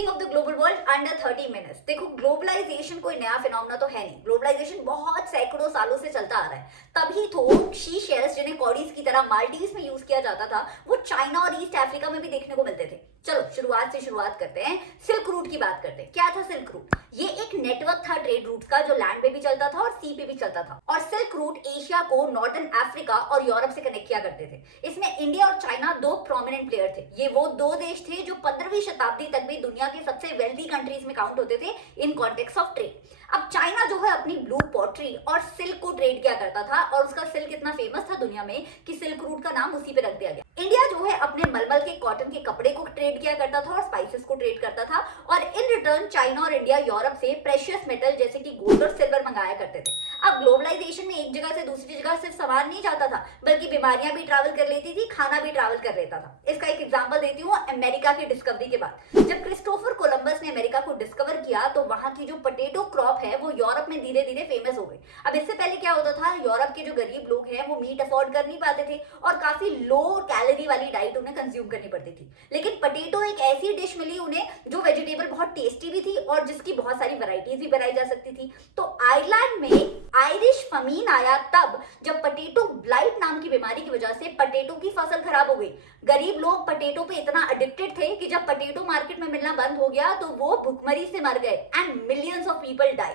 Speaking of the global world under 30 minutes. देखो, globalisation कोई नया फिनोमेना तो है नहीं। ग्लोबलाइजेशन बहुत सैकड़ों सालों से चलता आ रहा है। तभी तो शीशेल्स, जिन्हें कॉडीज की तरह मालदीव्स में यूज किया जाता था, वो चाइना और ईस्ट अफ्रीका में भी देखने को मिलते थे। चलो शुरुआत से शुरुआत करते हैं, सिल्क रूट की बात करते हैं। क्या था सिल्क रूट? ये एक नेटवर्क था ट्रेड रूट का, जो लैंड पे भी चलता था और सी पे भी चलता था। और सिल्क रूट एशिया को नॉर्दर्न अफ्रीका और यूरोप से कनेक्ट किया करते थे। इसमें इंडिया और चाइना दो प्रोमिनेंट प्लेयर थे। ये वो दो देश थे जो 15वीं शताब्दी तक भी दुनिया के सबसे वेल्दी कंट्रीज में काउंट होते थे इन कॉन्टेक्स्ट ऑफ ट्रेड। अब चाइना जो है अपनी ब्लू पॉटरी और सिल्क को ट्रेड किया करता था, और उसका सिल्क इतना फेमस था दुनिया में कि सिल्क रूट का नाम उसी पे रख दिया गया। इंडिया जो है अपने मलमल के कॉटन के कपड़े को ट्रेड किया करता था और स्पाइसेस को ट्रेड करता था, और इन रिटर्न चाइना और इंडिया यूरोप से प्रेशियस मेटल जैसे कि गोल्ड और सिल्वर मंगाया करते थे। अब ग्लोबलाइजेशन में एक जगह से दूसरी जगह सिर्फ सामान नहीं जाता था, बल्कि बीमारियां भी ट्रैवल कर लेती थी, खाना भी ट्रैवल कर लेता था। इसका एक एग्जांपल देती हूँ। अमेरिका की डिस्कवरी के बाद जब क्रिस्टोफर कोलंबस ने अमेरिका को डिस्कवर किया, तो वहां की जो पोटैटो क्रॉप है वो यूरोप में धीरे धीरे फेमस हो गई। अब इससे पहले क्या होता था, यूरोप के जो गरीब लोग हैं वो मीट अफोर्ड कर नहीं पाते थे और काफी लो कैलोरी वाली डाइट उन्हें कंज्यूम करनी पड़ती थी। लेकिन पोटैटो एक ऐसी डिश मिली उन्हें जो वेजिटेबल बहुत टेस्टी भी थी और जिसकी बहुत सारी वैरायटीज भी बनाई जा सकती थी। तो आयरलैंड में आयरिश फमीन आया तब, जब पोटैटो ब्लाइट नाम की बीमारी की वजह से पोटैटो की फसल खराब हो गई। गरीब लोग पोटैटो पे इतना एडिक्टेड थे कि जब पोटैटो मार्केट में मिलना बंद हो गया तो वो भुखमरी से मर गए and millions of people die.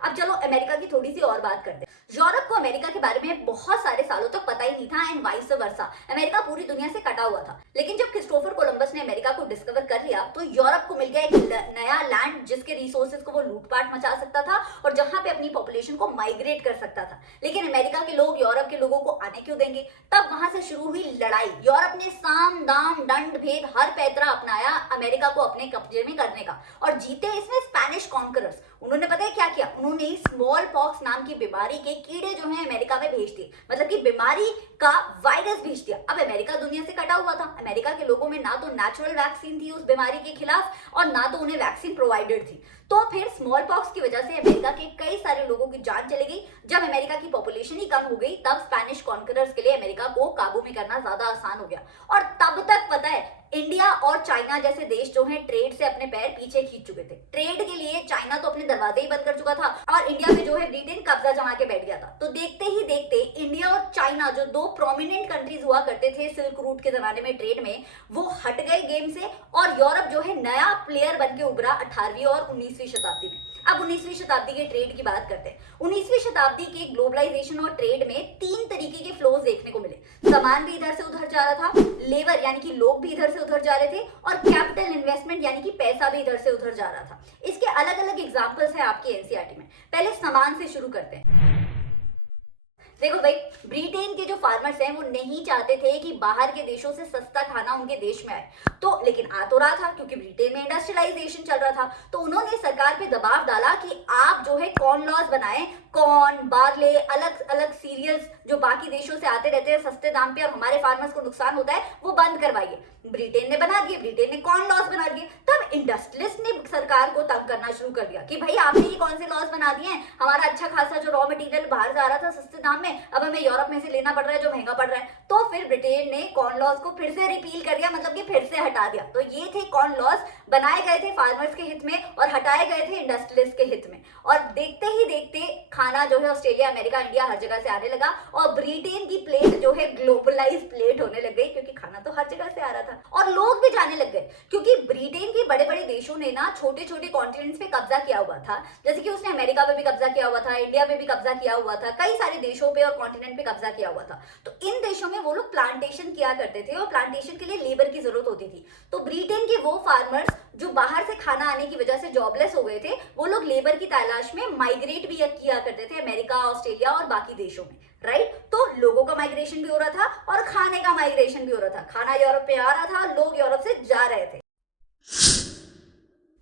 अब चलो अमेरिका की थोड़ी सी और बात करते हैं। यूरोप को अमेरिका के बारे में बहुत सारे सालों तक पता ही नहीं था एंड वाइस वर्सा। अमेरिका पूरी दुनिया से कटा हुआ था। लेकिन जब क्रिस्टोफर कोलंबस ने अमेरिका को डिस्कवर कर लिया, तो यूरोप को मिल गया एक नया लैंड जिसके रिसोर्सेज को वो लूटपाट मचा सकता था और जहां पे अपनी पॉपुलेशन को माइग्रेट कर सकता था। लेकिन अमेरिका के लोग यूरोप के लोगों को आने क्यों देंगे? तब वहां से शुरू हुई लड़ाई। यूरोप ने साम दाम दंड भेद हर पैतरा अपनाया अमेरिका को अपने कब्जे में करने का, और जीते इसमें स्पेनिश कॉन्करर्स। उन्होंने पता है क्या किया? उन्होंने स्मॉल पॉक्स नाम की बीमारी के कीड़े जो हैं अमेरिका में भेज दिए, मतलब कि बीमारी का वायरस भेज दिया। अब अमेरिका दुनिया से कटा हुआ था। अमेरिका के लोगों में ना तो नेचुरल वैक्सीन थी उस बीमारी के खिलाफ और ना तो उन्हें वैक्सीन प्रोवाइडेड थी। तो फिर स्मॉल पॉक्स की वजह से अमेरिका के कई सारे लोगों की जान चली गई। जब अमेरिका की पॉपुलेशन ही कम हो गई, तब स्पेनिश कॉन्करर्स के लिए अमेरिका को काबू में करना ज्यादा आसान हो गया। और तब तक पता है, इंडिया और चाइना जैसे देश जो हैं ट्रेड से अपने पैर पीछे खींच चुके थे। ट्रेड के लिए चाइना तो अपने दरवाजे ही बंद कर चुका था और इंडिया में जो है ब्रिटेन कब्जा जमा के बैठ गया था। तो देखते ही देखते इंडिया और चाइना, जो दो प्रोमिनेंट कंट्रीज हुआ करते थे सिल्क रूट के जमाने में ट्रेड में, वो हट गए गेम से और यूरोप जो है नया प्लेयर बन के उभरा 18वीं और 19वीं शताब्दी में। अब 19वीं शताब्दी के ट्रेड की बात करते हैं। 19वीं शताब्दी के ग्लोबलाइजेशन और ट्रेड में तीन तरीके के फ्लोज देखने को मिले। सामान भी इधर से उधर जा रहा था, लेबर यानी कि लोग भी इधर से उधर जा रहे थे, और कैपिटल इन्वेस्टमेंट यानी कि पैसा भी इधर से उधर जा रहा था। इसके अलग अलग एग्जांपल्स हैं आपकी एनसीईआरटी में। पहले सामान से शुरू करते हैं। देखो भाई, ब्रिटेन के जो फार्मर्स हैं वो नहीं चाहते थे कि बाहर के देशों से सस्ता खाना उनके देश में आए, तो लेकिन आ तो रहा था क्योंकि ब्रिटेन में इंडस्ट्रियलाइजेशन चल रहा था। तो उन्होंने सरकार पे दबाव डाला कि आप जो है कॉर्न लॉज बनाएं, कॉर्न, बार्ले, अलग अलग सीरियल्स जो बाकी देशों से आते रहते हैं सस्ते दाम पे और हमारे फार्मर्स को नुकसान होता है, वो बंद करवाइए। ब्रिटेन ने बना दिए, ब्रिटेन ने कॉर्न लॉज बना दिए। तब इंडस्ट्रियलिस्ट ने सरकार को तंग करना शुरू कर दिया कि भाई आपने ये कौन से लॉज बना दिए हैं, हमारा अच्छा खासा जो रॉ मटेरियल बाहर जा रहा था सस्ते दाम में, अब हमें यूरोप में से लेना पड़ रहा है जो महंगा पड़ रहा है। तो फिर ब्रिटेन ने कॉर्न लॉज को फिर से रिपील कर दिया, मतलब कि फिर से हटा दिया। तो ये थे कॉर्न लॉज, बनाए गए थे फार्मर्स के हित में और हटाए गए थे इंडस्ट्रियलिस्ट के हित में। और देखते ही देखते खाना जो है ऑस्ट्रेलिया, अमेरिका, इंडिया हर जगह से आने लगा और ब्रिटेन की प्लेट जो है ग्लोबलाइज प्लेट होने लग गई, क्योंकि खाना तो हर जगह से आ रहा था और लोग भी जाने लग गए। क्योंकि ब्रिटेन के बड़े बड़े देशों ने ना छोटे छोटे कॉन्टिनेंट्स पे कब्जा किया हुआ था, जैसे कि उसने अमेरिका पे भी कब्जा किया हुआ था, इंडिया पे भी कब्जा किया हुआ था, कई सारे देशों पे और कॉन्टिनेंट पे कब्जा किया हुआ था। तो इन देशों में वो लोग प्लांटेशन किया करते थे और प्लांटेशन के लिए लेबर की जरूरत होती थी। तो ब्रिटेन के वो फार्मर्स जो बाहर से खाना आने की वजह से जॉबलेस हो गए थे, वो लोग लेबर की तलाश में माइग्रेट भी किया करते थे अमेरिका, ऑस्ट्रेलिया और बाकी देशों में, राइट। तो लोगों का माइग्रेशन भी हो रहा था और खाने का माइग्रेशन भी हो रहा था। खाना यूरोप में आ रहा था, लोग यूरोप से जा रहे थे।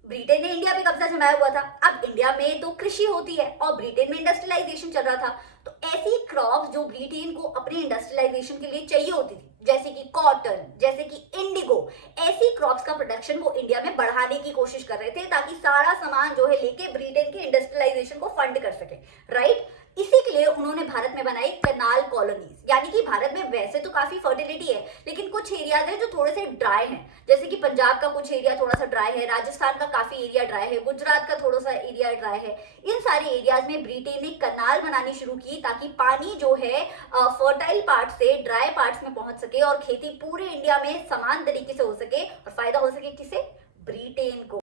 ब्रिटेन ने इंडिया पे कब्जा जमाया हुआ था। अब इंडिया में तो कृषि होती है और ब्रिटेन में इंडस्ट्रियलाइजेशन चल रहा था। तो ऐसी क्रॉप्स जो ब्रिटेन को अपने इंडस्ट्रियलाइजेशन के लिए चाहिए होती थी, जैसे कि कॉटन, जैसे कि इंडिगो, ऐसी क्रॉप्स का प्रोडक्शन वो इंडिया में बढ़ाने की कोशिश कर रहे थे ताकि सारा सामान जो है लेके ब्रिटेन के इंडस्ट्रियलाइजेशन को फंड कर सके, राइट। इसी के लिए उन्होंने भारत में बनाई कनाल कॉलोनीज, यानी कि भारत में वैसे तो काफी फर्टिलिटी है, लेकिन कुछ एरियाज है जो थोड़े से ड्राई हैं, जैसे कि पंजाब का कुछ एरिया थोड़ा सा ड्राई है, राजस्थान का काफी एरिया ड्राई है, गुजरात का थोड़ा सा एरिया ड्राई है। इन सारे एरियाज में ब्रिटेन ने कनाल बनानी शुरू की ताकि पानी जो है फर्टाइल पार्ट से ड्राई पार्ट्स में पहुंच सके और खेती पूरे इंडिया में समान तरीके से हो सके और फायदा हो सके किसे? ब्रिटेन को।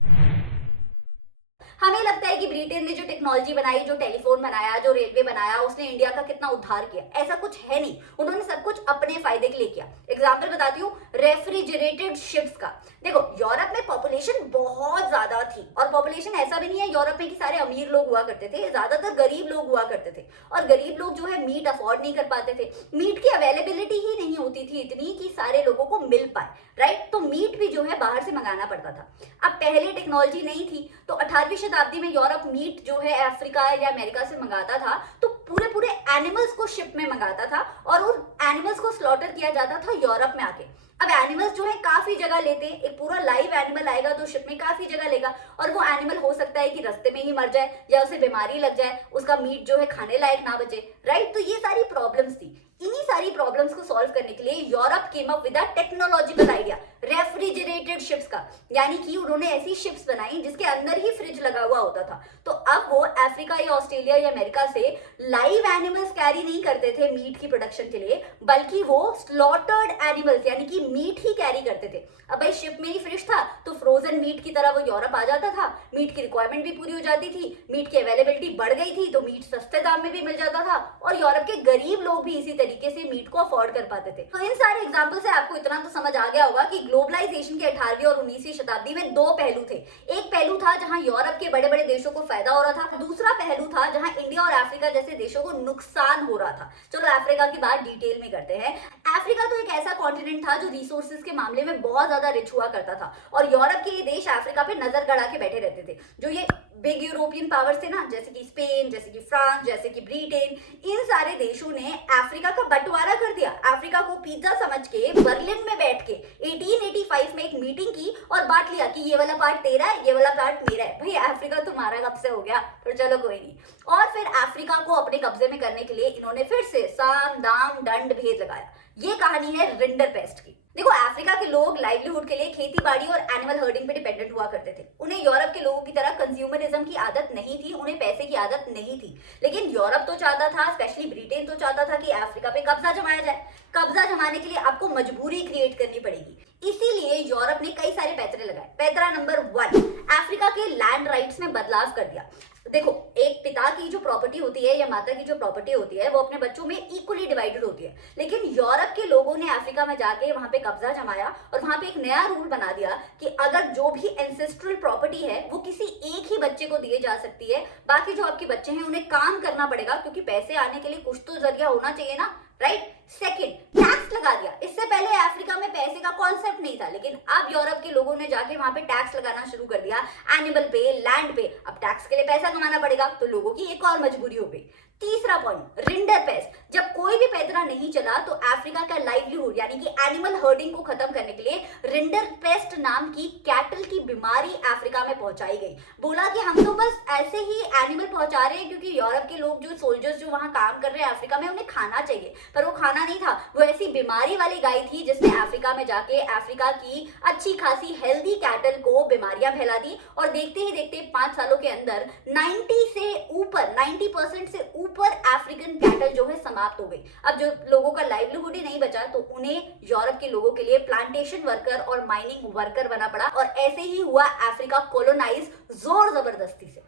हमें लगता है कि ब्रिटेन ने जो टेक्नोलॉजी बनाई, जो टेलीफोन बनाया, जो रेलवे बनाया, उसने इंडिया का कितना उद्धार किया। ऐसा कुछ है नहीं, उन्होंने सब कुछ अपने फायदे के लिए किया। एग्जाम्पल बताती हूँ रेफ्रिजरेटेड शिप्स का। देखो, यूरोप में पॉपुलेशन बहुत ज्यादा थी, और पॉपुलेशन ऐसा भी नहीं है यूरोप में कि सारे अमीर लोग हुआ करते थे, ज्यादातर गरीब लोग हुआ करते थे, और गरीब लोग जो है मीट अफोर्ड नहीं कर पाते थे। मीट की अवेलेबिलिटी ही नहीं होती थी इतनी कि सारे लोगों को मिल पाए, राइट? तो मीट भी जो है बाहर से मंगाना पड़ता था। अब पहले टेक्नोलॉजी नहीं थी, तो 18वीं शताब्दी में यूरोप मीट जो है अफ्रीका या अमेरिका से मंगाता था, तो पूरे पूरे एनिमल्स को शिप में मंगाता था और उन एनिमल्स को स्लॉटर किया जाता था यूरोप में आके। अब एनिमल्स जो है काफी जगह लेते हैं, एक पूरा लाइव एनिमल आएगा तो शिप में काफी जगह लेगा, और वो एनिमल हो सकता है कि रास्ते में ही मर जाए या उसे बीमारी लग जाए, उसका मीट जो है खाने लायक ना बचे, राइट? तो ये सारी प्रॉब्लम्स थी। इन्हीं सारी प्रॉब्लम्स को सॉल्व करने के लिए Europe came up with a technological idea, refrigerated ships का, यानी कि उन्होंने ऐसी शिप्स बनाई जिसके अंदर ही फ्रिज लगा हुआ होता था। तो अब वो अफ्रीका या ऑस्ट्रेलिया या अमेरिका से लाइव एनिमल्स कैरी नहीं करते थे मीट की प्रोडक्शन के लिए, बल्कि वो स्लॉटर्ड एनिमल्स यानी कि मीट ही कैरी करते थे। अब भाई शिप में ही फ्रिज था तो फ्रोजन मीट की तरह वो यूरोप आ जाता था, मीट की रिक्वायरमेंट भी पूरी हो जाती थी, मीट की अवेलेबिलिटी बढ़ गई थी तो मीट सस्ते दाम में भी मिल जाता था, और यूरोप के गरीब लोग भी इसी तरीके से मीट को अफोर्ड कर पाते थे। तो इन सारे एग्जांपल से आपको इतना तो समझ आ गया होगा कि ग्लोबलाइजेशन के 18वीं और 19वीं शताब्दी में दो पहलू थे। एक पहलू था जहां यूरोप के बड़े बड़े देशों को फायदा हो रहा था, दूसरा पहलू था जहां इंडिया और अफ्रीका जैसे देशों को नुकसान हो रहा था। चलो अफ्रीका की बात डिटेल में करते हैं। अफ्रीका तो एक ऐसा कॉन्टिनेंट था जो रिसोर्सेज के मामले में बहुत ज्यादा रिच हुआ करता था, और यूरोप के ये देश अफ्रीका पे नजर गड़ा के बैठे रहते थे। जो ये बिग यूरोपियन पावर्स थे ना, जैसे कि स्पेन, जैसे कि फ्रांस, जैसे कि ब्रिटेन, इन सारे देशों ने अफ्रीका का बंटवारा कर दिया। अफ्रीका को पिज्जा समझ के बर्लिन में बैठ के 1885 में एक मीटिंग की और बांट लिया कि ये वाला पार्ट तेरा है, ये वाला पार्ट मेरा है। भाई अफ्रीका तुम्हारा कब से हो गया, तो चलो कोई नहीं। और फिर अफ्रीका को अपने कब्जे में करने के लिए इन्होंने फिर से साम दाम दंड भेद लगाया। ये कहानी है रिंडरपेस्ट की। देखो, अफ्रीका के लोग लाइवलीहुड के लिए खेती बाड़ी और एनिमल हर्डिंग पे डिपेंडेंट हुआ करते थे। उन्हें यूरोप के लोगों की तरह कंज्यूमरिज्म की आदत नहीं थी, उन्हें पैसे की आदत नहीं थी। लेकिन यूरोप तो चाहता था, स्पेशली ब्रिटेन तो चाहता था कि अफ्रीका पे कब्जा जमाया जाए। कब्जा जमाने के लिए आपको मजबूरी क्रिएट करनी पड़ेगी। इसीलिए यूरोप ने कई सारे पैतरे लगाए। पैतरा नंबर 1, अफ्रीका के लैंड राइट्स में बदलाव कर दिया। देखो, एक पिता की जो प्रॉपर्टी होती है या माता की जो प्रॉपर्टी होती है वो अपने बच्चों में इक्वली डिवाइडेड होती है, लेकिन यूरोप के लोगों ने अफ्रीका में जाके वहां पे कब्जा जमाया और वहां पे एक नया रूल बना दिया कि अगर जो भी एंसेस्ट्रल प्रॉपर्टी है वो किसी एक ही बच्चे को दिए जा सकती है, बाकी जो आपके बच्चे हैं उन्हें काम करना पड़ेगा, क्योंकि पैसे आने के लिए कुछ तो जरिया होना चाहिए ना, राइट? सेकंड, टैक्स लगा दिया। इससे पहले अफ्रीका में पैसे का कॉन्सेप्ट नहीं था, लेकिन अब यूरोप के लोगों ने जाके वहां पे टैक्स लगाना शुरू कर दिया, एनिमल पे, लैंड पे। अब टैक्स के लिए पैसा कमाना पड़ेगा, तो लोगों की एक और मजबूरी हो गई। तीसरा पॉइंट, रिंडरपेस्ट। जब कोई भी पैतरा नहीं चला तो अफ्रीका का लाइवलीहुड यानी कि एनिमल हर्डिंग को खत्म करने के लिए रिंडरपेस्ट नाम की कैटल की बीमारी अफ्रीका में पहुंचाई गई। बोला कि हम तो बस ऐसे ही एनिमल पहुंचा रहे हैं क्योंकि यूरोप के लोग जो सोल्जर्स जो वहां काम कर रहे हैं अफ्रीका में, उन्हें खाना चाहिए, पर वो खाना नहीं था, वो ऐसी बीमारी वाली गाय थी जिसने अफ्रीका में जाके अफ्रीका की अच्छी खासी हेल्दी कैटल को बीमारियां फैला दी। और देखते ही देखते 5 सालों के अंदर 90% से ऊपर अफ्रीकन कैटल जो है समाप्त हो गई। अब जो लोगों का लाइवलीहुड ही नहीं बचा तो उन्हें यूरोप के लोगों के लिए प्लांटेशन वर्कर और माइनिंग वर्कर बना पड़ा, और ऐसे ही हुआ अफ्रीका कोलोनाइज जोर जबरदस्ती से।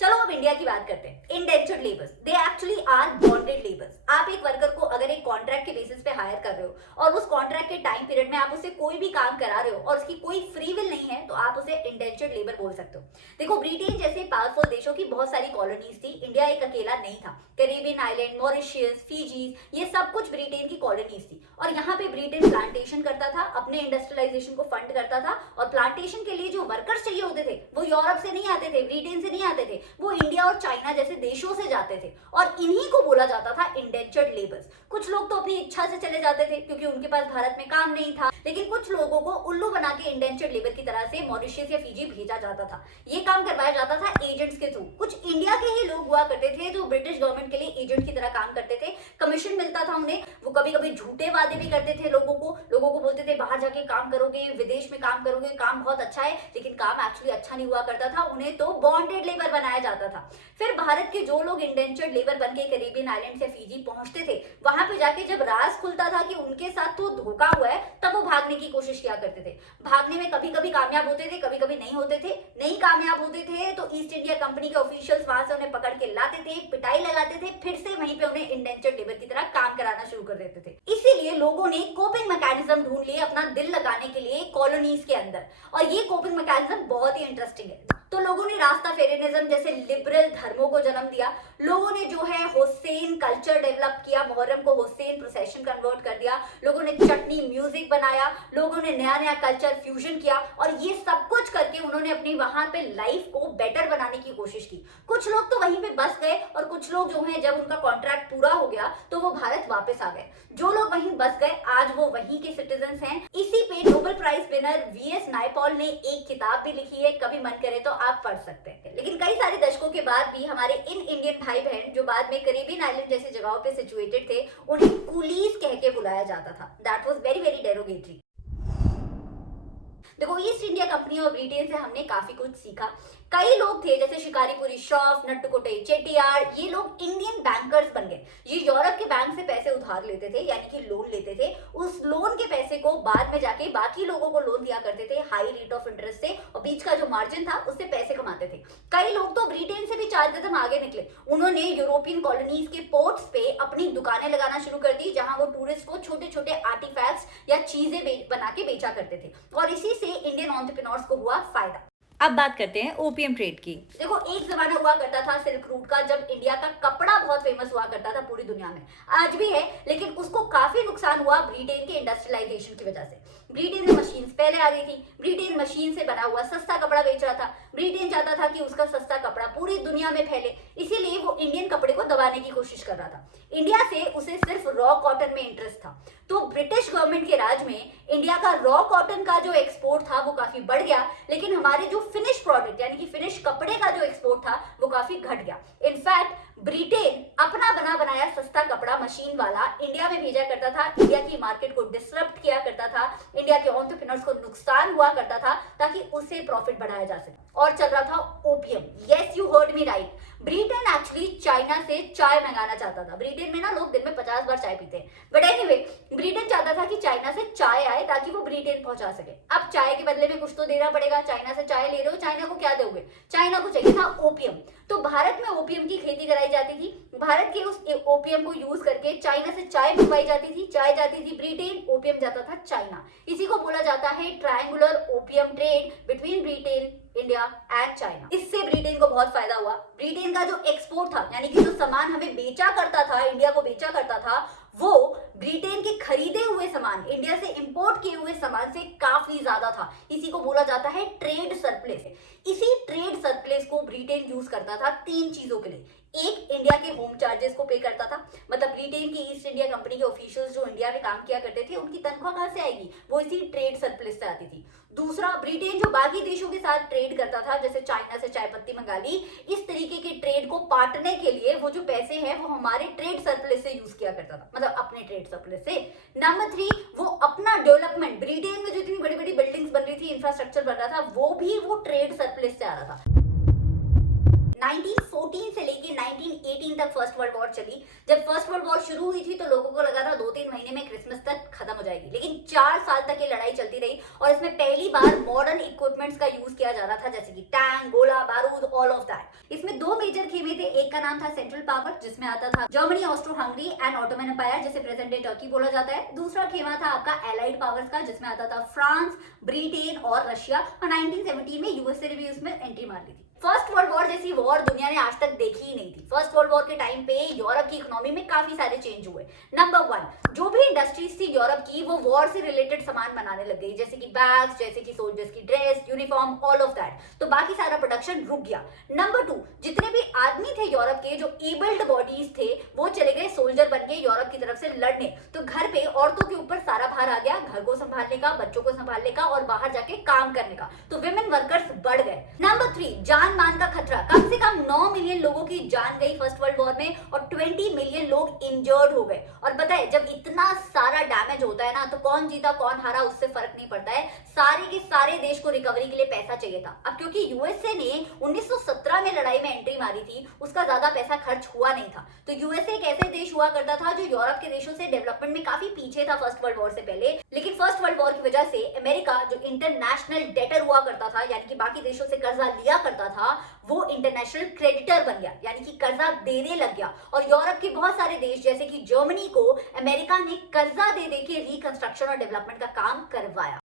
चलो अब इंडिया की बात करते हैं। Indentured labours, they actually are bonded labours. आप एक वर्कर को अगर एक कॉन्ट्रैक्ट के बेसिस पे हायर कर रहे हो और उस कॉन्ट्रैक्ट के टाइम पीरियड में आप उससे कोई भी काम करा रहे हो और उसकी कोई फ्री विल नहीं है, तो आप उसे इंडेंचर्ड लेबर बोल सकते हो। देखो, ब्रिटेन जैसे पावरफुल देशों की बहुत सारी कॉलोनीज थी, इंडिया एक अकेला नहीं था। कैरेबियन आइलैंड, मॉरिशस, फिजीज, ये सब कुछ ब्रिटेन की कॉलोनीज थी, और यहाँ पे ब्रिटेन प्लांटेशन करता था, अपने इंडस्ट्रियलाइजेशन को फंड करता था, और प्लांटेशन के लिए जो वर्कर्स चाहिए होते थे वो यूरोप से नहीं आते थे, ब्रिटेन से नहीं आते थे, वो इंडिया और चाइना जैसे देशों से जाते थे, और इन्हीं को बोला जाता था इंडेंचर्ड लेबर्स। कुछ लोग तो अपनी इच्छा से चले जाते थे क्योंकि उनके पास भारत में काम नहीं था, लेकिन कुछ लोगों को उल्लू बना के इंडेंचर्ड लेबर की तरह से मॉरिशस या फीजी भेजा जाता था। ये काम करवाया जाता था एजेंट्स के थ्रू। कुछ इंडिया के ही लोग हुआ करते थे जो ब्रिटिश गवर्नमेंट के लिए एजेंट की तरह काम करते थे, कमीशन मिलता था उन्हें। वो कभी कभी झूठे वादे भी करते थे लोगों को बोलते थे बाहर जाके काम करोगे, विदेश में काम करोगे, काम बहुत अच्छा है, लेकिन काम एक्चुअली अच्छा नहीं हुआ करता था। उन्हें तो बॉन्डेड लेबर बनाया जाता था। फिर भारत के जो लोग इंडेंचर्ड लेबर बन के कैरेबियन आइलैंड से फीजी पहुंचते थे, वहां पे जाके जब राज खुलता था कि उनके साथ तो धोखा हुआ है, तब वो भागने की कोशिश किया करते थे। भागने में कभी कभी कामयाब होते थे, कभी कभी नहीं होते थे। नहीं कामयाब होते थे तो ईस्ट इंडिया कंपनी के ऑफिशियल्स वहां से उन्हें पकड़ के लाते थे, पिटाई लगाते थे, फिर से वहीं पे उन्हें इंडेंचर्ड लेबर की तरह काम कराना शुरू कर देते थे। इसीलिए लोगों ने कोपिंग मैकेनिज्म ढूंढ लिए अपना दिल लगाने के लिए कॉलोनीज के अंदर, और ये कोपिंग मैकेनिज्म बहुत ही इंटरेस्टिंग है। तो लोगों ने रास्ता फेरिनिज्म जैसे लिबरल धर्मों को जन्म दिया। लोगों ने जो है हुसैन कल्चर डेवलप किया, मुहर्रम को हुसैन प्रोसेशन कन्वर्ट कर दिया। लोगों ने चटनी म्यूजिक बनाया, लोगों ने नया नया कल्चर फ्यूजन किया, और ये सब कुछ करके उन्होंने अपनी वहां पे लाइफ को बेटर बनाने की कोशिश की। कुछ लोग तो वहीं पे बस गए, और कुछ लोग जो है जब उनका कॉन्ट्रैक्ट पूरा हो गया तो वो भारत वापस आ गए। जो लोग वहीं बस गए आज वो वहीं के सिटीजन्स हैं। इसी पे Nobel prize winner V S Naipaul ने एक किताब भी लिखी है, कभी मन करे तो आप पढ़ सकते हैं। लेकिन कई सारे दशकों के बाद भी हमारे इन इंडियन भाई बहन जो बाद में कैरेबियन आइलैंड जैसी जगहों पे सिचुएटेड थे, उन्हें कूलीज कह के बुलाया जाता था। That was very very derogatory. देखो, ईस्ट इंडिया कंपनी और ब्रिटेन से हमने काफी कुछ सीखा। कई लोग थे जैसे शिकारीपुरी श्रॉफ, नट्टू कोटई चेट्टियार, ये लोग इंडियन बैंकर्स बन गए। ये यूरोप के बैंक से पैसे उधार लेते थे, यानी कि लोन लेते थे। उस लोन के पैसे को बाद में जाके बाकी लोगों को लोन दिया करते थे हाई रेट ऑफ इंटरेस्ट से, और बीच का जो मार्जिन था उससे पैसे कमाते थे। कई लोग तो ब्रिटेन से भी 4 कदम आगे निकले। उन्होंने यूरोपियन कॉलोनीज के पोर्ट्स पे अपनी दुकानें लगाना शुरू कर दी, जहां वो टूरिस्ट को छोटे छोटे आर्टिफैक्ट्स या चीजें बना के बेचा करते थे, और इसी से इंडियन एंटरप्रेन्योर्स को हुआ फायदा। अब बात करते हैं ओपीएम ट्रेड की। देखो, एक जमाना हुआ करता था सिल्क रूट का, जब इंडिया का कपड़ा बहुत फेमस हुआ करता था पूरी दुनिया में। आज भी है, लेकिन उसको काफी नुकसान हुआ ब्रिटेन के इंडस्ट्रियलाइजेशन की वजह से। ब्रिटेन में मशीन पहले आ गई थी, ब्रिटेन मशीन से बना हुआ सस्ता कपड़ा बेच रहा था। ब्रिटेन चाहता था कि उसका सस्ता कपड़ा पूरी दुनिया में फैले, इसीलिए वो इंडियन कपड़े को दबाने की कोशिश कर रहा था। इंडिया से उसे सिर्फ रॉ कॉटन में इंटरेस्ट था, तो ब्रिटिश गवर्नमेंट के राज में इंडिया का रॉ कॉटन का जो एक्सपोर्ट था वो काफी बढ़ गया, लेकिन हमारे जो फिनिश प्रोडक्ट यानी कि फिनिश कपड़े का जो एक्सपोर्ट था वो काफी घट गया। इनफैक्ट ब्रिटेन अपना बना बनाया सस्ता कपड़ा मशीन वाला इंडिया में भेजा करता था, इंडिया की मार्केट को डिसरप्ट किया करता था, इंडिया के एंटरप्रेन्योर्स को नुकसान हुआ करता था, ताकि उससे प्रॉफिट बढ़ाया जा सके। और चल रहा था opium. Yes, you heard me right. Britain actually China से चाय मंगाना चाहता था। ब्रिटेन में ना लोग दिन में 50 बार चाय पीते हैं, बट एनीवे ब्रिटेन चाहता था कि चाइना से चाय आए ताकि वो ब्रिटेन पहुंचा सके। अब चाय के बदले में कुछ तो देना पड़ेगा। चाइना से चाय ले रहे हो, चाइना को क्या दोगे? चाइना को चाहिए था ओपीएम। तो भारत में ओपीएम की खेती कराई जाती थी। भारत के उस ओपीएम को यूज करके चाइना से चाय मंगवाई जाती थी। चाय जाती थी ब्रिटेन, ओपीएम जाता था चाइना। इसी को बोला जाता है triangular opium trade between Britain, India and China. इससे ब्रिटेन को बहुत फायदा हुआ। ब्रिटेन का जो एक्सपोर्ट था, यानी कि जो सामान हमें बेचा करता था, इंडिया को बेचा करता था, वो ब्रिटेन के खरीदे हुए सामान, इंडिया से इंपोर्ट किए हुए सामान से काफी ज्यादा था। इसी को बोला जाता है ट्रेड सरप्लस। इसी ट्रेड सरप्लस को ब्रिटेन यूज करता था 3 चीजों के लिए। एक, इंडिया के होम चार्जेस को पे करता था, मतलब ब्रिटेन की ईस्ट इंडिया कंपनी के ऑफिशियल्स जो इंडिया में काम किया करते थे, उनकी तनख्वाह कहां से आएगी? वो इसी ट्रेड सरप्लस से आती थी। दूसरा, ब्रिटेन जो बाकी देशों के साथ ट्रेड करता था, जैसे चाइना से चाय पत्ती मंगा ली, इस तरीके के ट्रेड को पाटने के लिए वो जो पैसे हैं वो हमारे ट्रेड सरप्लस से यूज किया करता था, मतलब अपने ट्रेड सरप्लस से। नंबर 3, वो अपना डेवलपमेंट, ब्रिटेन में जो इतनी बड़ी बड़ी बिल्डिंग्स बन रही थी, इंफ्रास्ट्रक्चर बन रहा था, वो भी वो ट्रेड सरप्लस से आ रहा था। 1914 से लेके 1918 तक फर्स्ट वर्ल्ड वॉर चली। जब फर्स्ट वर्ल्ड वॉर शुरू हुई थी तो लोगों को लगा था 2-3 महीने में क्रिसमस तक खत्म हो जाएगी, लेकिन 4 साल तक ये लड़ाई चलती रही, और इसमें पहली बार मॉडर्न इक्विपमेंट्स का यूज किया जा रहा था, जैसे कि टैंक, गोला बारूद, ऑल ऑफ दैट। इसमें 2 मेजर खेमे थे। एक का नाम था सेंट्रल पावर, जिसमें आता था Germany, Austro Hungary and Ottoman empire, जिसे प्रेजेंट डे टर्की बोला जाता है। दूसरा खेमा था आपका एलाइड पावर्स का, जिसमें आता था फ्रांस, ब्रिटेन और रशिया, और 1917 में यूएसए ने भी उसमें एंट्री मार दी थी। फर्स्ट वर्ल्ड वॉर जैसी वॉर दुनिया ने आज तक देखी ही नहीं थी। फर्स्ट वर्ल्ड वॉर के टाइम पे यूरोप की इकोनॉमी में काफी सारे चेंज हुए। नंबर 1, जो भी इंडस्ट्रीज थी यूरोप की वो वॉर से रिलेटेड सामान बनाने लग गई, जैसे कि बैग्स, जैसे कि सोल्जर्स की dress, uniform, all of that. तो बाकी सारा प्रोडक्शन रुक गया। नंबर 2, जितने भी आदमी थे यूरोप के जो एबल्ड बॉडीज थे वो चले गए सोल्जर बन के यूरोप की तरफ से लड़ने। तो घर पे औरतों के ऊपर सारा भार आ गया, घर को संभालने का, बच्चों को संभालने का और बाहर जाके काम करने का। तो विमेन वर्कर्स बढ़ गए। नंबर 3, जान मान का खतरा। कम से कम 9 मिलियन लोगों की जान गई फर्स्ट वर्ल्ड वॉर में और 20 मिलियन लोग इंजर्ड हो गए। और पता है जब इतना सारा डैमेज होता है ना तो कौन जीता कौन हारा उससे फर्क नहीं पड़ता है, सारे के सारे देश को रिकवरी के लिए पैसा चाहिए था। अब क्योंकि यूएसए ने 1917 में लड़ाई में एंट्री मारी थी, उसका ज्यादा पैसा खर्च हुआ नहीं था। तो यूएसए एक ऐसे देश हुआ करता था जो यूरोप के देशों से डेवलपमेंट में काफी पीछे था फर्स्ट वर्ल्ड वॉर से पहले। लेकिन फर्स्ट वर्ल्ड वॉर की वजह से अमेरिका जो इंटरनेशनल डेटर हुआ करता था, यानी कि बाकी देशों से कर्जा लिया करता था, वो इंटरनेशनल क्रेडिटर बन गया, यानी कि कर्जा देने लग गया। और यूरोप के बहुत सारे देश जैसे कि जर्मनी को अमेरिका ने कर्जा दे दे के रिकंस्ट्रक्शन और डेवलपमेंट का काम करवाया।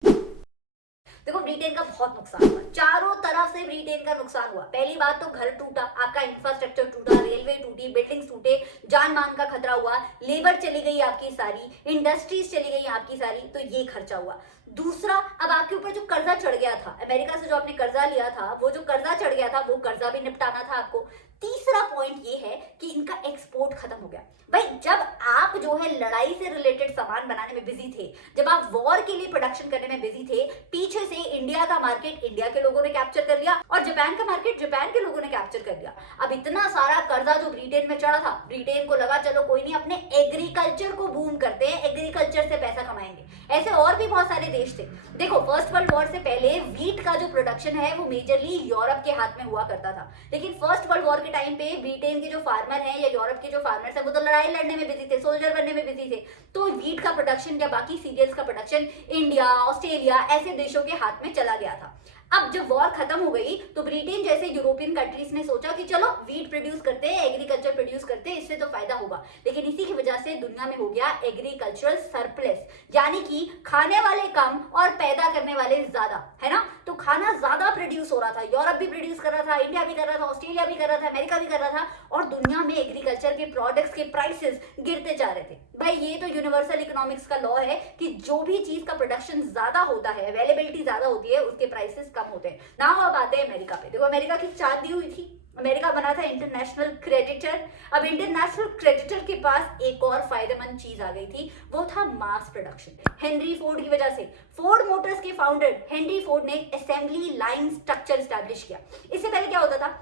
देखो ब्रिटेन का बहुत नुकसान हुआ, चारों तरफ से ब्रिटेन का नुकसान हुआ। पहली बात तो घर टूटा, आपका इंफ्रास्ट्रक्चर टूटा, रेलवे टूटी, बिल्डिंग्स टूटे, जान मान का खतरा हुआ, लेबर चली गई आपकी सारी, इंडस्ट्रीज चली गई आपकी सारी, तो ये खर्चा हुआ। दूसरा, अब आपके ऊपर जो कर्जा चढ़ गया था, अमेरिका से जो आपने कर्जा लिया था, वो जो कर्जा चढ़ गया था वो कर्जा भी निपटाना था आपको। तीसरा पॉइंट ये है कि इनका एक्सपोर्ट खत्म हो गया। भाई जब आप जो है लड़ाई से रिलेटेड सामान बनाने में बिजी थे, जब आप वॉर के लिए प्रोडक्शन करने में बिजी थे, पीछे से इंडिया का मार्केट इंडिया के लोगों ने कैप्चर कर लिया और जापान का मार्केट जापान के लोगों ने कैप्चर कर लिया। अब इतना सारा कर्जा जो ब्रिटेन में चढ़ा था, ब्रिटेन को लगा चलो कोई नहीं, अपने एग्रीकल्चर को बूम करते हैं, एग्रीकल्चर से पैसा कमाएंगे। ऐसे और भी बहुत सारे देश थे। देखो फर्स्ट वर्ल्ड वॉर से पहले व्हीट का जो प्रोडक्शन है वो मेजरली यूरोप के हाथ में हुआ करता था। लेकिन फर्स्ट वर्ल्ड वॉर के टाइम पे ब्रिटेन के जो फार्मर हैं या यूरोप के जो फार्मर्स हैं वो तो लड़ाई लड़ने में बिजी थे, सोल्जर बनने में बिजी थे। तो व्हीट का प्रोडक्शन या बाकी सीरियल्स का प्रोडक्शन इंडिया, ऑस्ट्रेलिया ऐसे देशों के हाथ में चला गया था। अब जब वॉर खत्म हो गई तो ब्रिटेन जैसे यूरोपियन कंट्रीज ने सोचा कि चलो व्हीट प्रोड्यूस करते हैं, एग्रीकल्चर प्रोड्यूस करते हैं, इससे तो फायदा होगा। लेकिन इसी की वजह से दुनिया में हो गया एग्रीकल्चरल सरप्लस, यानी कि खाने वाले कम और पैदा करने वाले ज्यादा, है ना। तो खाना ज्यादा प्रोड्यूस हो रहा था, यूरोप भी प्रोड्यूस कर रहा था, इंडिया भी कर रहा था, ऑस्ट्रेलिया भी कर रहा था, अमेरिका भी कर रहा था, और दुनिया में एग्रीकल्चर के प्रोडक्ट्स के प्राइसेस गिरते जा रहे थे। भाई ये तो यूनिवर्सल इकोनॉमिक्स का लॉ है कि जो भी चीज का प्रोडक्शन ज्यादा होता है, अवेलेबिलिटी ज्यादा होती है, उसके प्राइसेस कम होते हैं ना। अब आते हैं अमेरिका पे। देखो अमेरिका की चांदी हुई थी, अमेरिका बना था इंटरनेशनल क्रेडिटर। अब इंटरनेशनल क्रेडिटर के पास एक और फायदेमंद चीज आ गई थी, वो था मास प्रोडक्शन। हेनरी फोर्ड की वजह से, फोर्ड मोटर्स के फाउंडर हेनरी फोर्ड ने असेंबली लाइन स्ट्रक्चर स्टैब्लिश किया। इससे पहले क्या होता था,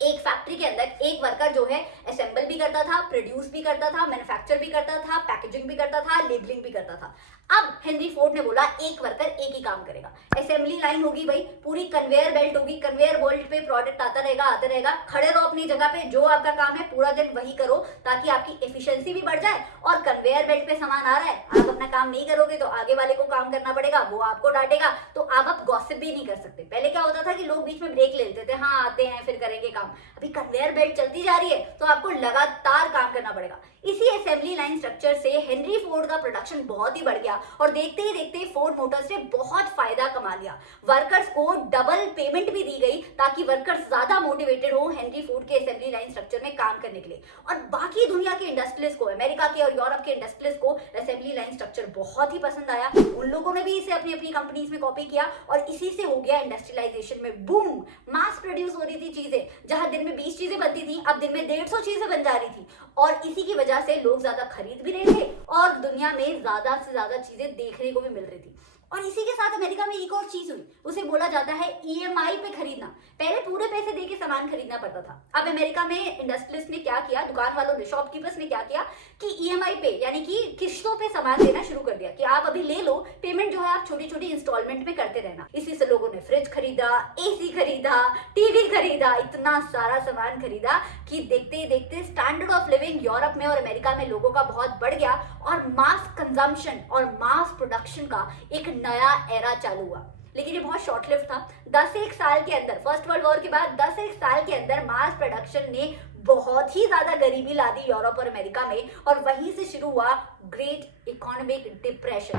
एक फैक्ट्री के अंदर एक वर्कर जो है असेंबल भी करता था, प्रोड्यूस भी करता था, मैन्युफैक्चर भी करता था, पैकेजिंग भी करता था, लेबलिंग भी करता था। अब हेनरी फोर्ड ने बोला एक वर्कर एक ही काम करेगा। असेंबली लाइन होगी भाई, पूरी कन्वेयर बेल्ट होगी, कन्वेयर बेल्ट पे प्रोडक्ट आता रहेगा, खड़े रहो अपनी जगह पे, जो आपका काम है पूरा दिन वही करो ताकि आपकी एफिशिएंसी भी बढ़ जाए। और कन्वेयर बेल्ट पे सामान आ रहा है, आप अपना काम नहीं करोगे तो आगे वाले को काम करना पड़ेगा, वो आपको डांटेगा, तो आप अब गॉसिप भी नहीं कर सकते। पहले क्या होता था कि लोग बीच में ब्रेक ले लेते थे, हाँ आते हैं फिर करेंगे काम। अभी कन्वेयर बेल्ट चलती जा रही है तो आपको लगातार काम करना पड़ेगा। इसी असेंबली लाइन स्ट्रक्चर से हेनरी फोर्ड का प्रोडक्शन बहुत ही बढ़ गया और देखते ही देखते फोर्ड मोटर्स ने बहुत फायदा कमा लिया। वर्कर्स को डबल पेमेंट भी दी गई ताकि वर्कर्स ज्यादा मोटिवेटेड हो हेनरी फोर्ड के असेंबली लाइन स्ट्रक्चर में काम करने के लिए। और बाकी दुनिया के इंडस्ट्रियलिस्ट को, अमेरिका के और यूरोप के इंडस्ट्रियलिस्ट को असेंबली लाइन स्ट्रक्चर बहुत ही पसंद आया। उन लोगों ने भी इसे अपनी अपनी कंपनीज में कॉपी किया और इसी से हो गया इंडस्ट्रियलाइजेशन में बूम। मास प्रोड्यूस हो रही थी चीजें, जहां दिन में 20 चीजें बनती थी अब दिन में 150 चीजें बन जा रही थी। और इसी की वजह से लोग ज्यादा खरीद भी रहे थे और दुनिया में ज्यादा से ज्यादा चीजें देखने को भी मिल रही थी। और इसी के साथ अमेरिका में एक और चीज हुई, उसे बोला जाता है ईएमआई पे खरीदना। पहले पूरे पैसे देके सामान खरीदना पड़ता था। अब अमेरिका में इंडस्ट्रियलिस्ट ने क्या किया, दुकान वालों ने, शॉपकीपर्स ने क्या किया कि ईएमआई पे यानी कि किश्तों पे सामान देना शुरू कर दिया कि आप अभी ले लो, पेमेंट जो है आप छोटी छोटी इंस्टॉलमेंट में करते रहना। इसी से लोगों ने फ्रिज खरीदा, एसी खरीदा, टीवी खरीदा, इतना सारा सामान खरीदा कि देखते ही देखते स्टैंडर्ड ऑफ लिविंग यूरोप में और अमेरिका में लोगों का बहुत बढ़ गया और मास कंजम्पशन और मास प्रोडक्शन का एक नया एरा चालू हुआ। लेकिन ये बहुत शॉर्ट लिव था। 10-1 साल के अंदर, फर्स्ट वर्ल्ड वॉर के बाद 10-1 साल के अंदर मास प्रोडक्शन ने बहुत ही ज्यादा गरीबी ला दी यूरोप और अमेरिका में और वहीं से शुरू हुआ ग्रेट इकोनॉमिक डिप्रेशन।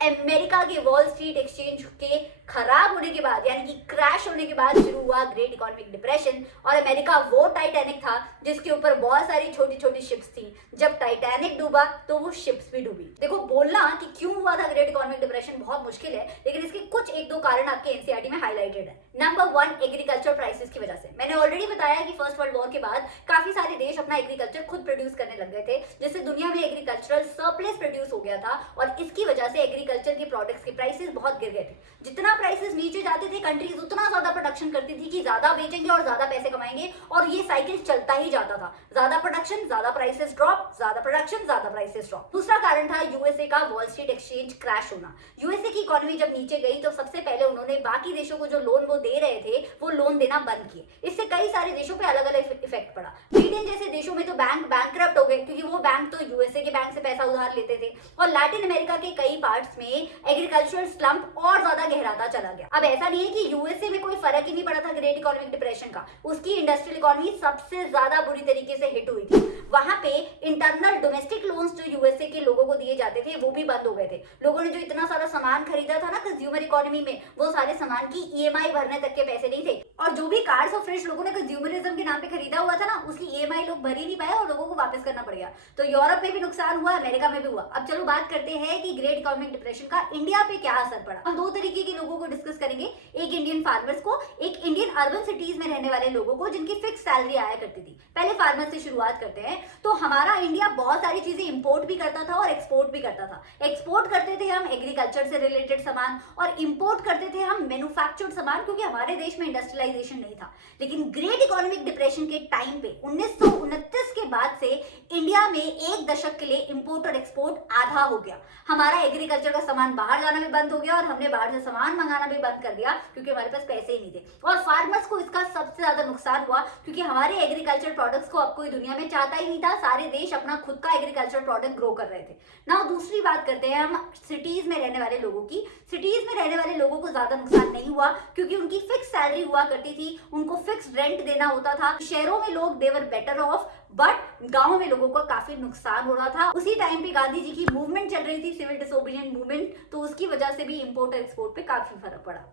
अमेरिका के वॉल स्ट्रीट एक्सचेंज के खराब होने के बाद यानी कि क्रैश होने के बाद शुरू हुआ ग्रेट इकोनॉमिक डिप्रेशन। और अमेरिका वो टाइटैनिक था जिसके ऊपर बहुत सारी छोटी छोटी शिप्स थी। जब टाइटैनिक डूबा तो वो शिप्स भी डूबी। देखो, बोलना कि क्यों हुआ था ग्रेट इकोनॉमिक डिप्रेशन बहुत मुश्किल है, लेकिन इसके कुछ एक दो कारण आपके एनसीईआरटी में हाईलाइटेड है। नंबर 1, एग्रीकल्चर प्राइसेस की वजह से। मैंने ऑलरेडी बताया कि फर्स्ट वर्ल्ड वॉर के बाद काफी सारे देश अपना एग्रीकल्चर खुद प्रोड्यूस करने लग गए थे, जिससे दुनिया में एग्रीकल्चरल सरप्लस प्रोड्यूस हो गया था और इसकी वजह से एग्रीकल्चर के प्रोडक्ट्स के प्राइसेस बहुत गिर गए थे। जितना प्राइसेस नीचे जाते थे कंट्रीज उतना ज्यादा प्रोडक्शन करती थी कि ज्यादा बेचेंगे और ज्यादा पैसे कमाएंगे, और ये साइकिल चलता ही जाता था। ज्यादा प्रोडक्शन, ज्यादा प्राइसेस ड्रॉप, ज्यादा प्रोडक्शन, ज्यादा प्राइसेस ड्रॉप। दूसरा कारण था यूएसए का वॉल स्ट्रीट एक्सचेंज क्रैश होना। यूएसए की इकोनॉमी जब नीचे गई तो सबसे पहले उन्होंने बाकी देशों को जो लोन वो दे रहे थे वो लोन देना बंद किए। इससे कई सारे देशों पे अलग अलग इफेक्ट पड़ा। ब्रिटेन जैसे देशों में तो बैंक बैंकरप्ट हो गए, क्योंकि वो बैंक तो यूएसए के बैंक से पैसा उधार लेते थे। और लैटिन अमेरिका के कई पार्ट्स में एग्रीकल्चरल स्लम्प और ज्यादा गहराता चला गया। अब ऐसा नहीं है कि यूएसए में कोई फर्क ही नहीं पड़ा था ग्रेट इकोनॉमिक डिप्रेशन का। उसकी इंडस्ट्रियल इकोनॉमी सबसे ज्यादा बुरी तरीके से हिट हुई थी। वहां पे इंटरनल डोमेस्टिक लोन्स जो यूएसए के लोगों को दिए जाते थे वो भी बंद हो गए थे। लोगों ने जो इतना सारा सामान खरीदा था ना कंज्यूमर इकोनॉमी में, वो सारे सामान की ईएमआई भरने तक के पैसे नहीं थे। और जो भी कार्स और फ्रिज लोगों ने कंज्यूमरिज्म के नाम पे खरीदा हुआ था ना, उसकी ईएमआई लोग भर ही नहीं पाए और लोगों को वापस करना पड़ गया। तो यूरोप में भी नुकसान हुआ, अमेरिका में भी हुआ। अब चलो बात करते हैं कि ग्रेट इकोनॉमिक डिप्रेशन का इंडिया पे क्या असर पड़ा। हम दो तरीके के लोगों को डिस्कस करेंगे, एक इंडियन फार्मर्स को, एक इंडियन अर्बन सिटीज में रहने वाले लोगों को जिनकी फिक्स सैलरी आया करती थी। पहले फार्मर्स से शुरुआत करते हैं। तो हमारा इंडिया बहुत सारी चीजें इंपोर्ट भी करता था और एक्सपोर्ट भी करता था। एक्सपोर्ट करते थे हम एग्रीकल्चर से रिलेटेड सामान और इंपोर्ट करते थे हम मैन्युफैक्चर्ड सामान, क्योंकि हमारे देश में इंडस्ट्रियलाइजेशन नहीं था। लेकिन ग्रेट इकोनॉमिक डिप्रेशन के टाइम पे 1929 के बाद से इंडिया में एक दशक के लिए इंपोर्ट और एक्सपोर्ट आधा हो गया। हमारा एग्रीकल्चर का सामान बाहर जाना भी बंद हो गया और हमने बाहर से सामान मंगाना भी बंद कर दिया, क्योंकि हमारे पास पैसे ही नहीं थे। और फार्मर्स को इसका सबसे ज्यादा नुकसान हुआ, क्योंकि हमारे एग्रीकल्चर प्रोडक्ट्स को अब कोई दुनिया में चाहता ही नहीं था। सारे देश अपना खुद का एग्रीकल्चर प्रोडक्ट ग्रो कर रहे थे। नाउ दूसरी बात करते हैं हम सिटीज में रहने वाले लोगों की। सिटीज में रहने वाले लोगों को ज्यादा नुकसान नहीं हुआ, क्योंकि उनकी फिक्स सैलरी हुआ करती थी, उनको फिक्स रेंट देना होता था। शहरों में लोग देवर बेटर ऑफ, बट गांव में लोगों को काफी नुकसान हो रहा था। उसी टाइम पे गांधी जी की मूवमेंट चल रही थी, सिविल डिसोबीडिएंट मूवमेंट, तो उसकी वजह से भी इंपोर्ट और एक्सपोर्ट पे काफी फर्क पड़ा।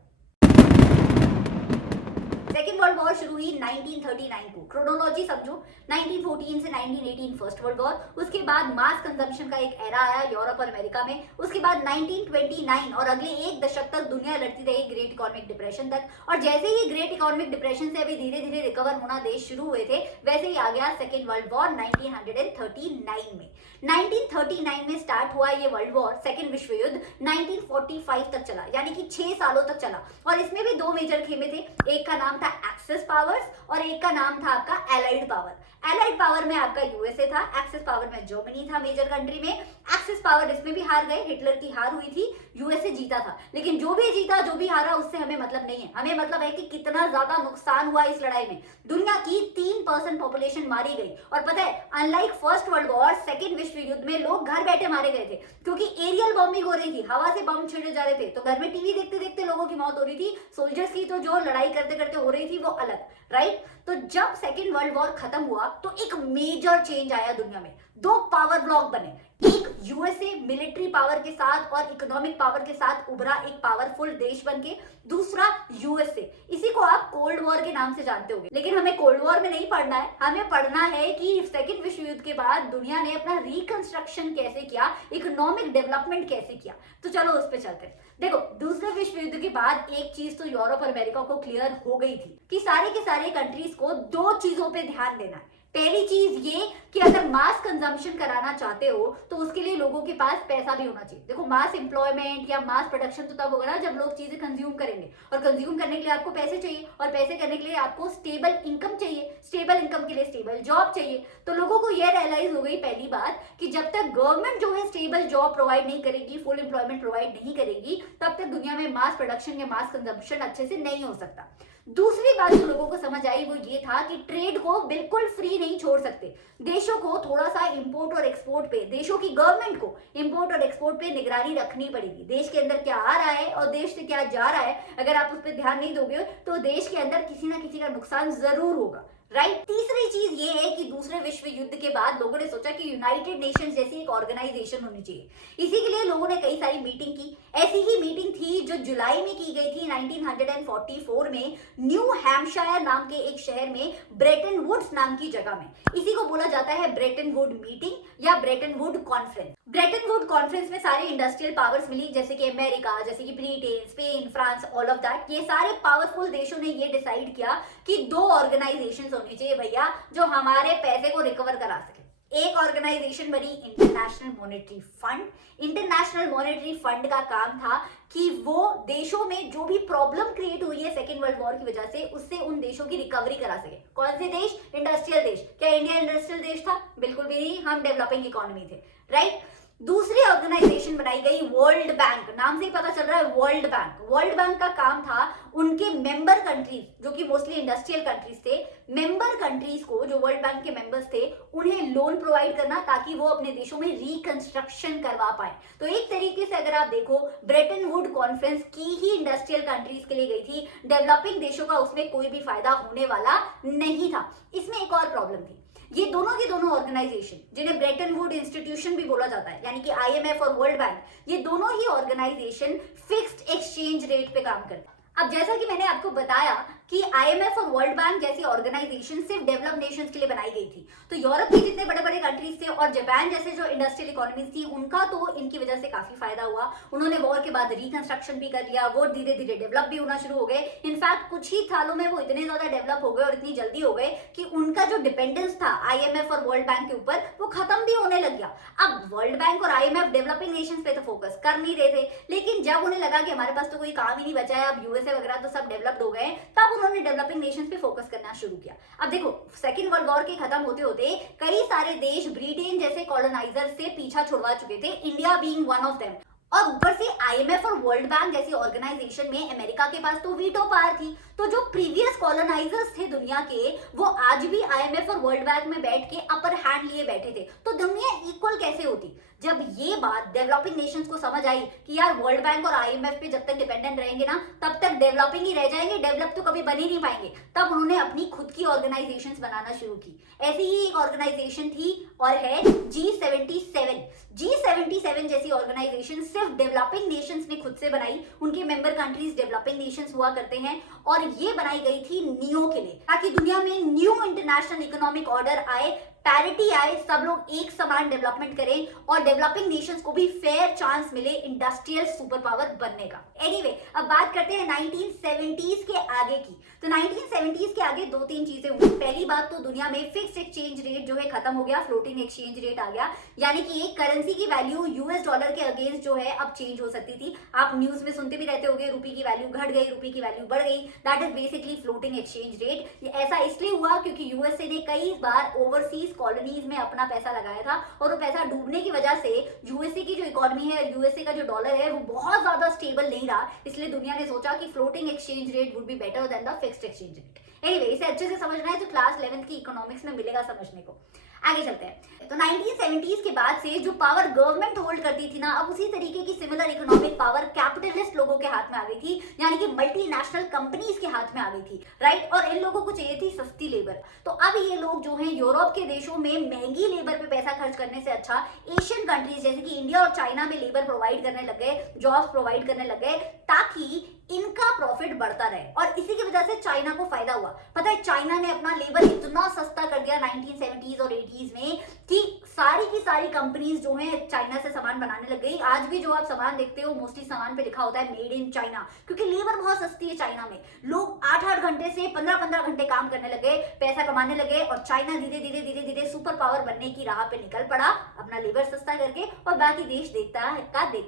सेकेंड वर्ल्ड वॉर शुरू हुई 1939 को। क्रोनोलॉजी समझो, 1914 से 1918 फर्स्ट वर्ल्ड वॉर। उसके बाद मास कंजम्पशन का एक एरा आया यूरोप और अमेरिका में। उसके बाद 1929 और अगले एक दशक तक दुनिया लड़ती रही ग्रेट इकोनॉमिक डिप्रेशन तक। और जैसे ही ग्रेट इकोनॉमिक डिप्रेशन से अभी धीरे धीरे रिकवर होना देश शुरू हुए थे, वैसे ही आ गया सेकेंड वर्ल्ड वॉर 1939 में। 1939 में स्टार्ट हुआ ये वर्ल्ड वॉर, सेकेंड विश्व युद्ध 1945 तक चला, यानी कि 6 सालों तक चला। और इसमें भी दो मेजर खेमे थे, एक का नाम था एक्सेस पावर्स और एक का नाम था आपका एलाइड पावर। एलाइड पावर में आपका यूएसए था, एक्सेस पावर में जर्मनी था मेजर कंट्री में। एक्सेस पावर इसमें भी हार गए, हिटलर की हार हुई थी, यूएसए जीता था। लेकिन जो भी जीता, जो भी हारा, उससे हमें मतलब नहीं है। हमें मतलब है कि कितना ज्यादा नुकसान हुआ इस लड़ाई में। दुनिया की 3% पॉपुलेशन मारी गई। और पता है, unlike first world war, second विश्व युद्ध में लोग घर बैठे मारे गए थे, क्योंकि एरियल बॉम्बिंग हो रही थी, हवा से बम छेड़े जा रहे थे। तो घर में टीवी देखते देखते लोगों की मौत हो रही थी। सोल्जर्स की तो जो लड़ाई करते करते हो रही थी वो अलग, राइट। तो जब सेकेंड वर्ल्ड वॉर खत्म हुआ तो एक मेजर चेंज आया दुनिया में। दो पावर ब्लॉक बने, एक यूएसए मिलिट्री पावर के साथ और इकोनॉमिक पावर के साथ उभरा एक पावरफुल देश बनके, दूसरा यूएसए। इसी को आप कोल्ड वॉर के नाम से जानते होंगे। लेकिन हमें कोल्ड वॉर में नहीं पढ़ना है, हमें पढ़ना है कि सेकेंड विश्व युद्ध के बाद दुनिया ने अपना रिकंस्ट्रक्शन कैसे किया, इकोनॉमिक डेवलपमेंट कैसे किया। तो चलो उस पर चलते हैं। देखो, दूसरे विश्व युद्ध के बाद एक चीज तो यूरोप और अमेरिका को क्लियर हो गई थी कि सारे के सारे कंट्रीज को दो चीजों पे ध्यान देना है। पहली चीज ये कि अगर मास कंजम्पशन कराना चाहते हो तो उसके लिए लोगों के पास पैसा भी होना चाहिए। देखो, मास एम्प्लॉयमेंट या मास प्रोडक्शन तो तब होगा ना जब लोग चीजें कंज्यूम करेंगे, और कंज्यूम करने के लिए आपको पैसे चाहिए, और पैसे करने के लिए आपको स्टेबल इनकम चाहिए, स्टेबल इनकम के लिए स्टेबल जॉब चाहिए। तो लोगों को यह रियलाइज हो गई पहली बात कि जब तक गवर्नमेंट जो है स्टेबल जॉब प्रोवाइड नहीं करेगी, फुल एम्प्लॉयमेंट प्रोवाइड नहीं करेगी, तब तक दुनिया में मास प्रोडक्शन या मास कंजम्पशन अच्छे से नहीं हो सकता। दूसरी बात जो लोगों को समझ आई वो ये था कि ट्रेड को बिल्कुल फ्री नहीं छोड़ सकते। देशों को थोड़ा सा इंपोर्ट और एक्सपोर्ट पे, देशों की गवर्नमेंट को इंपोर्ट और एक्सपोर्ट पे निगरानी रखनी पड़ेगी। देश के अंदर क्या आ रहा है और देश से क्या जा रहा है, अगर आप उस पर ध्यान नहीं दोगे तो देश के अंदर किसी ना किसी का नुकसान जरूर होगा, राइट। तीसरी चीज ये है कि दूसरे विश्व युद्ध के बाद लोगों ने सोचा कि यूनाइटेड नेशंस जैसी एक ऑर्गेनाइजेशन होनी चाहिए। इसी के लिए लोगों ने कई सारी मीटिंग की। ऐसी ही मीटिंग थी जो जुलाई में की गई थी 1944 में न्यू हैम्पशायर नाम के एक शहर में ब्रेटन वुड्स नाम की जगह में। इसी को बोला जाता है ब्रेटन वुड मीटिंग या Brayton would conference. Brayton would conference में सारे इंडस्ट्रियल पावर्स मिली, जैसे कि अमेरिका, जैसे कि Britain, Spain, France, all of that. ये सारे पावरफुल देशों ने ये डिसाइड किया कि दो ऑर्गेनाइजेशंस होनी चाहिए भैया जो हमारे पैसे को रिकवर करा सके। एक ऑर्गेनाइजेशन बनी international monetary fund. International monetary fund का काम था कि वो देशों में जो भी प्रॉब्लम क्रिएट हुई है सेकेंड वर्ल्ड वॉर की वजह से, उससे उन देशों की रिकवरी करा सके। कौन से देश? इंडस्ट्रियल देश। क्या इंडिया इंडस्ट्रियल देश था? बिल्कुल भी नहीं, हम डेवलपिंग इकोनॉमी थे, राइट। दूसरी ऑर्गेनाइजेशन बनाई गई वर्ल्ड बैंक। नाम से ही पता चल रहा है वर्ल्ड बैंक। वर्ल्ड बैंक का काम था उनके मेंबर कंट्रीज, जो कि मोस्टली इंडस्ट्रियल कंट्रीज थे, मेंबर कंट्रीज को, जो वर्ल्ड बैंक के मेंबर्स थे, उन्हें लोन प्रोवाइड करना ताकि वो अपने देशों में रिकंस्ट्रक्शन करवा पाए। तो एक तरीके से अगर आप देखो, ब्रेटन वुड कॉन्फ्रेंस की ही इंडस्ट्रियल कंट्रीज के लिए गई थी। डेवलपिंग देशों का उसमें कोई भी फायदा होने वाला नहीं था। इसमें एक और प्रॉब्लम थी। ये दोनों के दोनों ऑर्गेनाइजेशन, जिन्हें ब्रेटन वुड इंस्टीट्यूशन भी बोला जाता है, यानी कि आईएमएफ और वर्ल्ड बैंक, ये दोनों ही ऑर्गेनाइजेशन फिक्स्ड एक्सचेंज रेट पे काम करते हैं। अब जैसा कि मैंने आपको बताया कि आईएमएफ और वर्ल्ड बैंक जैसी ऑर्गेनाइजेशन सिर्फ डेवलप्ड नेशंस के लिए बनाई गई थी। तो यूरोप के जितने बड़े बड़े कंट्रीज थे और जापान जैसे जो इंडस्ट्रियल इकोनॉमीज थी, उनका तो इनकी वजह से काफी फायदा हुआ। उन्होंने वॉर के बाद रिकंस्ट्रक्शन भी कर लिया, वो धीरे धीरे डेवलप भी होना शुरू हो गए। इनफैक्ट कुछ ही सालों में वो इतने ज्यादा डेवलप हो गए और इतनी जल्दी हो गए कि उनका जो डिपेंडेंस था आईएमएफ और वर्ल्ड बैंक के ऊपर, वो खत्म भी होने लग गया। अब वर्ल्ड बैंक और आईएमएफ डेवलपिंग नेशंस पे तो फोकस कर नहीं रहे थे, लेकिन जब उन्हें लगा कि हमारे पास तो कोई काम ही नहीं बचा है, अब यूएसए वगैरह तो सब डेवलप्ड हो गए, तब उन्होंने डेवलपिंग नेशंस पे फोकस करना शुरू किया। अब देखो, सेकेंड वर्ल्ड वॉर के खत्म होते होते कई सारे देश ब्रिटेन जैसे कॉलोनाइजर से पीछा छुड़वा चुके थे, India being one of them. और ऊपर से आईएमएफ और वर्ल्ड बैंक जैसी ऑर्गेनाइजेशन में अमेरिका के पास तो वीटो पावर थी। तो जो प्रीवियस कॉलोनाइजर्स थे दुनिया के, वो आज भी आईएमएफ और वर्ल्ड बैंक में बैठ के अपर हैंड लिए बैठे थे। तो दुनिया इक्वल कैसे होती? जब ये बात डेवलपिंग नेशंस को समझ आई कि यार वर्ल्ड बैंक और आईएमएफ पे जब तक डिपेंडेंट रहेंगे ना, तब तक डेवलपिंग ही रह जाएंगे, डेवलप तो कभी बन ही नहीं पाएंगे। तब उन्होंने अपनी खुद की ऑर्गेनाइजेशंस बनाना शुरू की। ऐसी ही एक ऑर्गेनाइजेशन थी और है G77। G77 जैसी ऑर्गेनाइजेशन सिर्फ डेवलपिंग नेशंस ने खुद से बनाई। उनके मेंबर कंट्रीज डेवलपिंग नेशंस हुआ करते हैं और ये बनाई गई थी नियो के लिए, ताकि दुनिया में न्यू इंटरनेशनल इकोनॉमिक ऑर्डर आए, पैरिटी आए, सब लोग एक समान डेवलपमेंट करें और डेवलपिंग नेशंस को भी फेयर चांस मिले इंडस्ट्रियल सुपर पावर बनने का। एनीवे, अब बात करते हैं 1970s के आगे की। तो 1970s के आगे दो तीन चीजें हुई। पहली बात तो दुनिया में फिक्स्ड एक्सचेंज रेट जो है खत्म हो गया, फ्लोटिंग एक्सचेंज रेट आ गया, यानी कि एक करेंसी की वैल्यू यूएस डॉलर के अगेंस्ट जो है अब चेंज हो सकती थी। आप न्यूज में सुनते भी रहते होंगे, रुपये की वैल्यू घट गई, रुपये की वैल्यू बढ़ गई। That is basically floating exchange rate. ये ऐसा इसलिए हुआ क्योंकि यूएसए ने कई बार ओवरसीज कॉलोनीज में अपना पैसा लगाया था और वो पैसा डूबने की वजह से यूएसए की जो इकोनॉमी है, यूएसए का जो डॉलर है, वो बहुत ज्यादा स्टेबल नहीं रहा। इसलिए दुनिया ने सोचा कि floating exchange rate would be better than the fixed exchange rate. Anyway, इसे अच्छे से समझना है तो क्लास 11th की इकोनॉमिक्स में मिलेगा समझने को। आगे चलते हैं। तो 1970s के बाद से जो पावर गवर्नमेंट होल्ड करती थी ना, अब उसी तरीके की सिमिलर इकोनॉमिक पावर कैपिटलिस्ट लोगों के हाथ में आ गई थी, यानी कि मल्टीनेशनल कंपनीज के हाथ में आ गई थी, राइट। और इन लोगों को चाहिए थी सस्ती लेबर। तो अब ये लोग जो हैं यूरोप के देशों में महंगी लेबर पे पैसा खर्च करने से अच्छा एशियन कंट्रीज जैसे कि इंडिया और चाइना में लेबर प्रोवाइड करने लग गए, जॉब्स प्रोवाइड करने लग गए, ताकि इनका प्रॉफिट बढ़ता रहे। और इसी की वजह से चाइना को फायदा हुआ। पता है, चाइना ने अपना लेबर इतना सस्ता कर दिया 1970s और 80s में कि सारी की सारी कंपनीज जो हैं चाइना से सामान बनाने लग गई। आज भी जो आप सामान देखते हो, मोस्टली सामान पे लिखा होता है मेड इन चाइना, क्योंकि लेबर बहुत सस्ती है चाइना में। लोग 8-8 घंटे से 15-15 घंटे काम करने लगे, पैसा कमाने लगे, और चाइना धीरे धीरे सुपर पावर बनने की राह पे निकल पड़ा अपना लेबर सस्ता करके, और बाकी देश देखता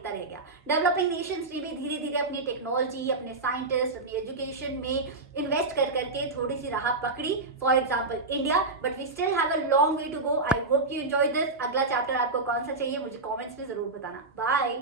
रह गया। डेवलपिंग नेशंस ने भी धीरे धीरे अपनी टेक्नोलॉजी, अपने साइंटिस्ट, अपनी एजुकेशन में इन्वेस्ट कर करके थोड़ी सी राह पकड़ी। For example India, but we still have a long way to go. I hope you enjoy this. अगला चैप्टर आपको कौन सा चाहिए मुझे कमेंट्स में जरूर बताना। बाय।